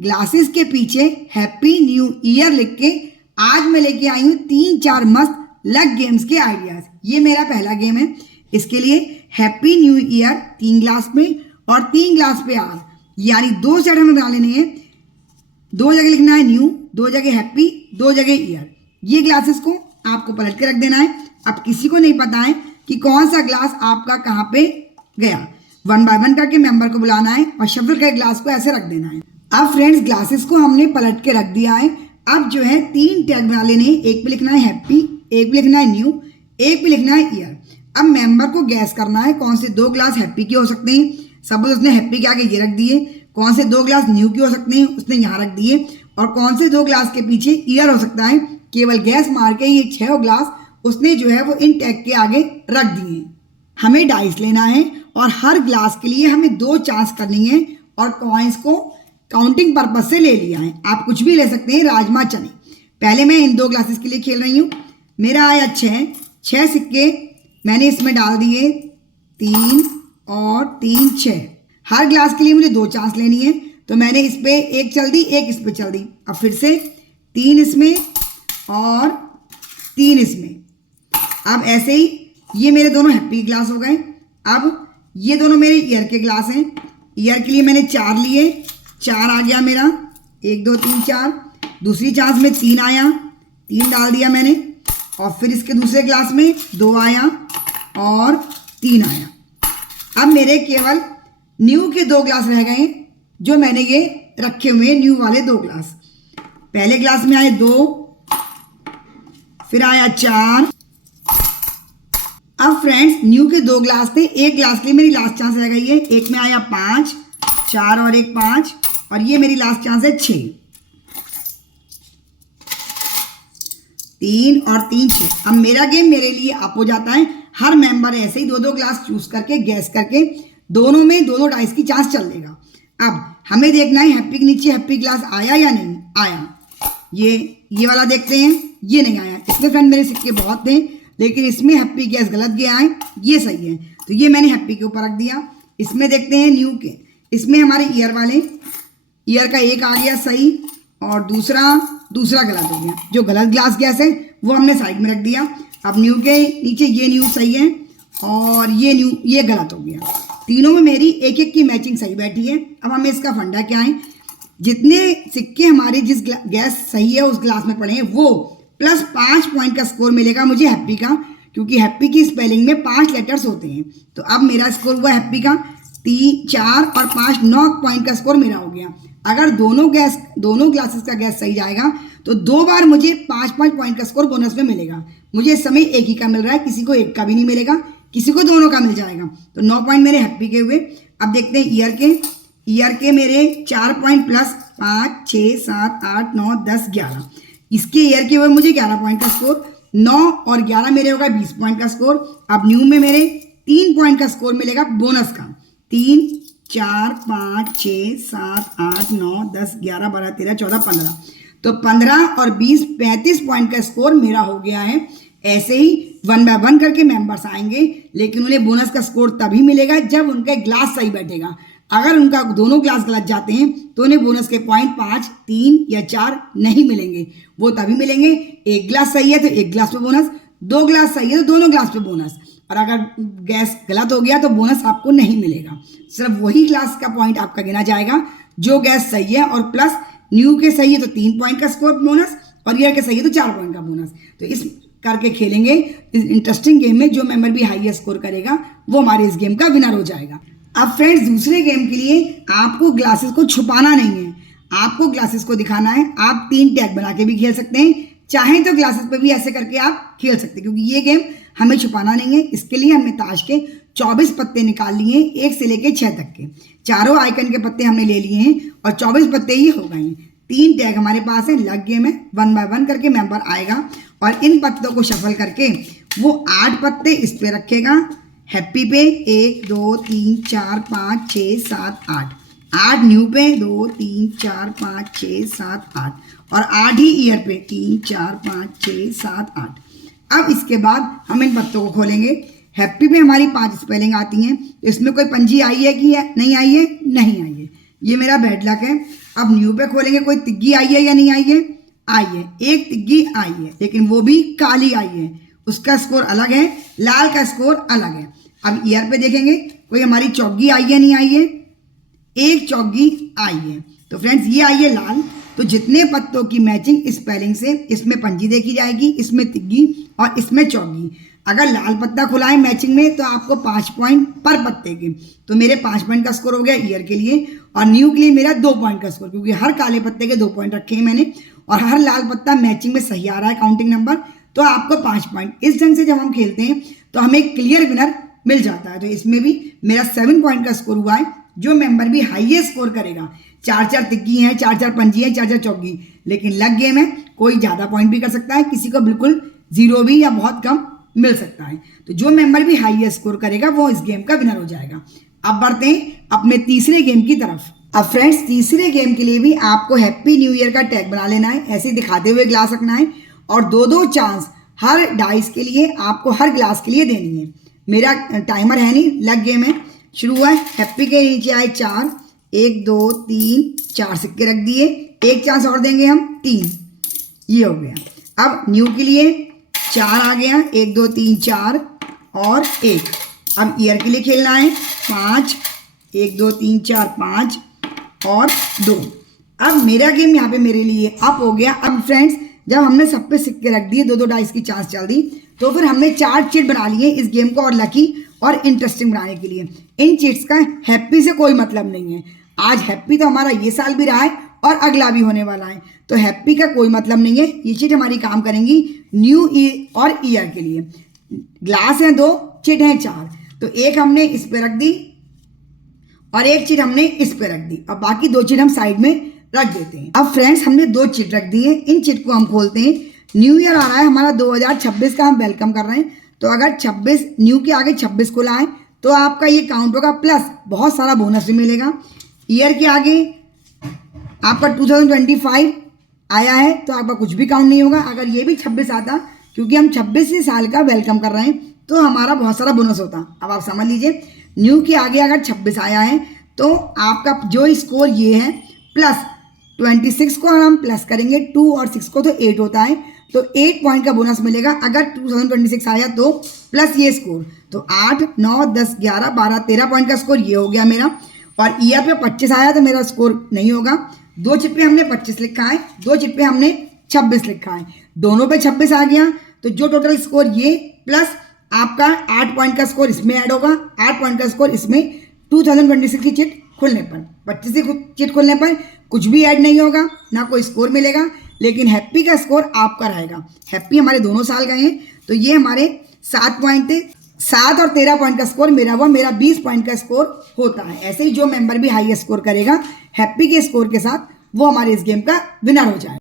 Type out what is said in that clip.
Glasses के पीछे happy new year लिख के आज मैं लेके आई हूँ 3-4 मस्त लक गेम्स के आइडियाज। ये मेरा पहला गेम है। इसके लिए हैप्पी न्यू ईयर 3 ग्लास में और 3 ग्लास पे आर, यानी 2 सेट हमें बना लेने हैं। 2 जगह लिखना है न्यू, 2 जगह हैप्पी, 2 जगह ईयर। ये ग्लासेस को आपको पलट के रख देना है। अब किसी को नहीं पता है कि कौन सा ग्लास आपका कहाँ पे गया। 1 बाय 1 करके मेंबर को बुलाना है और शफल करके ग्लास को ऐसे रख देना है। अब फ्रेंड्स ग्लासेस को हमने पलट के रख दिया है। अब जो है 3 टैग बना लेने हैं। एक पे लिखना है हैप्पी, एक पे लिखना है न्यू, एक पे लिखना है ईयर। अब मेंबर को गैस करना है कौन से 2 ग्लास हैप्पी के हो सकते हैं। सपोज उसने हैप्पी के आगे ये रख दिए। कौन से 2 ग्लास न्यू के हो सकते हैं, उसने यहाँ रख दिए। और कौन से 2 ग्लास के पीछे ईयर हो सकता है। केवल गैस मार के ये 6 ग्लास उसने जो है वो इन टैग के आगे रख दिए। हमें डाइस लेना है और हर ग्लास के लिए हमें 2 चांस करनी है और कॉइन्स को काउंटिंग पर्पज से ले लिया है। आप कुछ भी ले सकते हैं, राजमा चने। पहले मैं इन 2 ग्लासेस के लिए खेल रही हूँ। मेरा आया 6 सिक्के मैंने इसमें डाल दिए। 3 और 3 6। हर ग्लास के लिए मुझे 2 चांस लेनी है, तो मैंने इस पे एक चल दी, एक इस पे चल दी। अब फिर से 3 इसमें और 3 इसमें। अब ऐसे ही ये मेरे दोनों हैप्पी ग्लास हो गए। अब ये दोनों मेरे ईयर के ग्लास हैं। ईयर के लिए मैंने 4 लिए, 4 आ गया मेरा। 1 2 3 4। दूसरी चांस में 3 आया, 3 डाल दिया मैंने। और फिर इसके दूसरे ग्लास में 2 आया और 3 आया। अब मेरे केवल न्यू के 2 ग्लास रह गए जो मैंने ये रखे हुए न्यू वाले 2 ग्लास। पहले ग्लास में आए 2, फिर आया 4। अब फ्रेंड्स न्यू के 2 ग्लास थे, एक ग्लास के लिए मेरी लास्ट चांस रह गई है। एक में आया 5, 4 और 1 5। और ये मेरी लास्ट चांस है 6। 3 और 3 6। अब मेरा गेम मेरे लिए अप हो जाता है। हर मेंबर ऐसे ही 2-2 ग्लास चूज करके गैस करके दोनों में 2-2 डाइस की चांस चल देगा। अब हमें देखना है हैप्पी के नीचे हैप्पी ग्लास आया या नहीं आया। ये वाला देखते हैं, ये नहीं आया। इसमें फ्रेंड मेरे सिक्के बहुत थे, लेकिन इसमें हैप्पी गैस गलत गया है, ये सही है, तो ये मैंने हैप्पी के ऊपर रख दिया। इसमें देखते हैं न्यू के। इसमें हमारे ईयर वाले, ईयर का एक आ गया सही और दूसरा गलत हो गया। जो गलत ग्लास गैस है वो हमने साइड में रख दिया। अब न्यू के नीचे ये न्यू सही है और ये न्यू ये गलत हो गया। तीनों में मेरी एक एक की मैचिंग सही बैठी है। अब हमें इसका फंडा क्या है, जितने सिक्के हमारे जिस गैस सही है उस ग्लास में पड़े हैं वो प्लस 5 पॉइंट का स्कोर मिलेगा मुझे हैप्पी का, क्योंकि हैप्पी की स्पेलिंग में 5 लेटर्स होते हैं। तो अब मेरा स्कोर हुआ हैप्पी का 3 4 और 5 9 पॉइंट का स्कोर मेरा हो गया। अगर दोनों ग्लासेस का गैस सही जाएगा तो 2 बार मुझे 5-5 पॉइंट का स्कोर बोनस में मिलेगा। मुझे इस समय एक ही का मिल रहा है, किसी को एक का भी नहीं मिलेगा, किसी को दोनों का मिल जाएगा। तो 9 पॉइंट मेरे हैप्पी के हुए। अब देखते हैं ईयर के मेरे 4 पॉइंट प्लस 5 6 7 8 9 10 11। इसके ईयर के हुए मुझे 11 पॉइंट का स्कोर। 9 और 11 मेरे होगा 20 पॉइंट का स्कोर। अब न्यू में मेरे 3 पॉइंट का स्कोर मिलेगा बोनस का। 3 4 5 6 7 8 9 10 11 12 13 14 15। तो 15 और 20 35 पॉइंट का स्कोर मेरा हो गया है। ऐसे ही 1 बाय 1 करके मेंबर्स आएंगे, लेकिन उन्हें बोनस का स्कोर तभी मिलेगा जब उनका ग्लास सही बैठेगा। अगर उनका दोनों ग्लास गलत जाते हैं तो उन्हें बोनस के पॉइंट 5 3 या 4 नहीं मिलेंगे। वो तभी मिलेंगे एक ग्लास सही है तो एक ग्लास पे बोनस, 2 ग्लास सही है तो दोनों ग्लास पे बोनस। और अगर गैस गलत हो गया तो बोनस आपको नहीं मिलेगा। सिर्फ वही ग्लास का पॉइंट आपका गिना जाएगा जो गैस सही है। और प्लस न्यू के सही है तो 3 पॉइंट का स्कोर बोनस और ईयर के सही है तो 4 पॉइंट का बोनस। तो इस करके खेलेंगे इस इंटरेस्टिंग गेम में। जो मेंबर भी हाईएस्ट स्कोर करेगा वो हमारे इस गेम का विनर हो जाएगा। अब फ्रेंड्स दूसरे गेम के लिए आपको ग्लासेस को छुपाना नहीं है, आपको ग्लासेस को दिखाना है। आप 3 टैग बना के भी खेल सकते हैं, चाहें तो ग्लासेस पे भी ऐसे करके आप खेल सकते हैं, क्योंकि ये गेम हमें छुपाना नहीं है। इसके लिए हमने ताश के 24 पत्ते निकाल लिए, 1 से लेके 6 तक के। चारों आइकन के पत्ते हमने ले लिए हैं और 24 पत्ते ही हो गए हैं। 3 टैग हमारे पास है। लक गेम है, 1 बाय 1 करके मेंबर आएगा और इन पत्तों को शफल करके वो 8 पत्ते इस पे रखेगा। हैप्पी पे 1 2 3 4 5 6 7 8। 8 न्यू पे 2 3 4 5 6 7 8 और 8 ही ईयर पे 3 4 5 6 7 8। अब इसके बाद हम इन पत्तों को खोलेंगे। हैप्पी पे हमारी 5 स्पेलिंग आती हैं। इसमें कोई पंजी आई है कि नहीं आई है? नहीं आई है। ये मेरा बैड लक है। अब न्यू पे खोलेंगे, कोई तिग्गी आई है या नहीं आई है? आई है, एक तिग्गी आई है, लेकिन वो भी काली आई है, उसका स्कोर अलग है, लाल का स्कोर अलग है। अब ईयर पे देखेंगे, कोई हमारी चौगी आई है नहीं आई है? एक चौगी आई है। तो फ्रेंड्स ये आई है लाल। तो जितने पत्तों की मैचिंग स्पेलिंग से इसमें पंजी देखी जाएगी, इसमें तिग्गी और इसमें चौगी। अगर लाल पत्ता खुला है मैचिंग में तो आपको 5 पॉइंट पर पत्ते के। तो मेरे 5 पॉइंट का स्कोर हो गया ईयर के लिए, और न्यू के लिए मेरा 2 पॉइंट का स्कोर, क्योंकि हर काले पत्ते के 2 पॉइंट रखे हैं मैंने, और हर लाल पत्ता मैचिंग में सही आ रहा है काउंटिंग नंबर, तो आपको 5 पॉइंट। इस ढंग से जब हम खेलते हैं तो हमें क्लियर विनर मिल जाता है। तो इसमें भी मेरा 7 पॉइंट का स्कोर हुआ है। जो मेंबर भी हाईएस्ट स्कोर करेगा, 4-4 तिग्गी हैं, 4-4 पंजी हैं, 4-4 चौगी, लेकिन लग गेम है, कोई ज़्यादा पॉइंट भी कर सकता है, किसी को बिल्कुल 0 भी या बहुत कम मिल सकता है। तो जो मेंबर भी हाईएस्ट स्कोर करेगा वो इस गेम का विनर हो जाएगा। अब बढ़ते हैं अपने तीसरे गेम की तरफ। अब फ्रेंड्स तीसरे गेम के लिए भी आपको हैप्पी न्यू ईयर का टैग बना लेना है, ऐसे दिखाते हुए ग्लास रखना है, और 2-2 चांस हर डाइस के लिए आपको हर ग्लास के लिए देनी है। मेरा टाइमर है नहीं, लग गेम है, शुरू हुआ है। हैप्पी के नीचे आए 4, 1 2 3 4 सिक्के रख दिए, एक चांस और देंगे हम 3, ये हो गया। अब न्यू के लिए 4 आ गया, 1 2 3 4 और 1। अब ईयर के लिए खेलना है 5, 1 2 3 4 5 और 2। अब मेरा गेम यहाँ पे मेरे लिए अप हो गया। अब फ्रेंड्स जब हमने सब पे सिक्के रख दिए, 2-2 डाइस की चांस चल दी, तो फिर हमने 4 चिट बना लिए इस गेम को और लकी और इंटरेस्टिंग बनाने के लिए। इन चिट्स का हैप्पी से कोई मतलब नहीं है। आज हैप्पी तो हमारा ये साल भी रहा है और अगला भी होने वाला है, तो हैप्पी का कोई मतलब नहीं है। ये चिट हमारी काम करेंगी न्यू ईयर और ईयर के लिए। ग्लास हैं 2, चिट हैं 4, तो एक हमने इस पे रख दी और एक चिट हमने इस पे रख दी, और बाकी 2 चिट हम साइड में रख देते हैं। अब फ्रेंड्स हमने 2 चिट रख दी है, इन चिट को हम खोलते हैं। न्यू ईयर आ रहा है हमारा 2026 का, हम वेलकम कर रहे हैं, तो अगर 26 न्यू के आगे 26 खुला है तो आपका ये काउंट होगा, प्लस बहुत सारा बोनस भी मिलेगा। ईयर के आगे आपका 2025 आया है तो आपका कुछ भी काउंट नहीं होगा। अगर ये भी 26 आता, क्योंकि हम 26 साल का वेलकम कर रहे हैं, तो हमारा बहुत सारा बोनस होता। अब आप समझ लीजिए, न्यू के आगे अगर 26 आया है तो आपका जो स्कोर ये है, प्लस 26 को हम प्लस करेंगे 2 और 6 को, तो 8 होता है, तो 8 पॉइंट का बोनस मिलेगा अगर 2026 आया तो, प्लस ये स्कोर, तो 8 9 10 11 12 13 पॉइंट का स्कोर ये हो गया मेरा। और ईयर पे 25 आया तो मेरा स्कोर नहीं होगा। 2 चिट पे हमने 25 लिखा है, 2 चिट पे हमने 26 लिखा है, दोनों पे 26 आ गया, तो जो टोटल स्कोर ये प्लस आपका 8 पॉइंट का स्कोर इसमें ऐड होगा, 8 पॉइंट का स्कोर इसमें 2026 की चिट खुलने पर, 25 की चिट खुलने पर कुछ भी ऐड नहीं होगा, ना कोई स्कोर मिलेगा, लेकिन हैप्पी का स्कोर आपका रहेगा। हैप्पी हमारे दोनों साल गए हैं, तो ये हमारे 7 पॉइंट थे, 7 और 13 पॉइंट का स्कोर मेरा हुआ, मेरा 20 पॉइंट का स्कोर होता है। ऐसे ही जो मेंबर भी हाईएस्ट स्कोर करेगा हैप्पी के स्कोर के साथ, वो हमारे इस गेम का विनर हो जाए।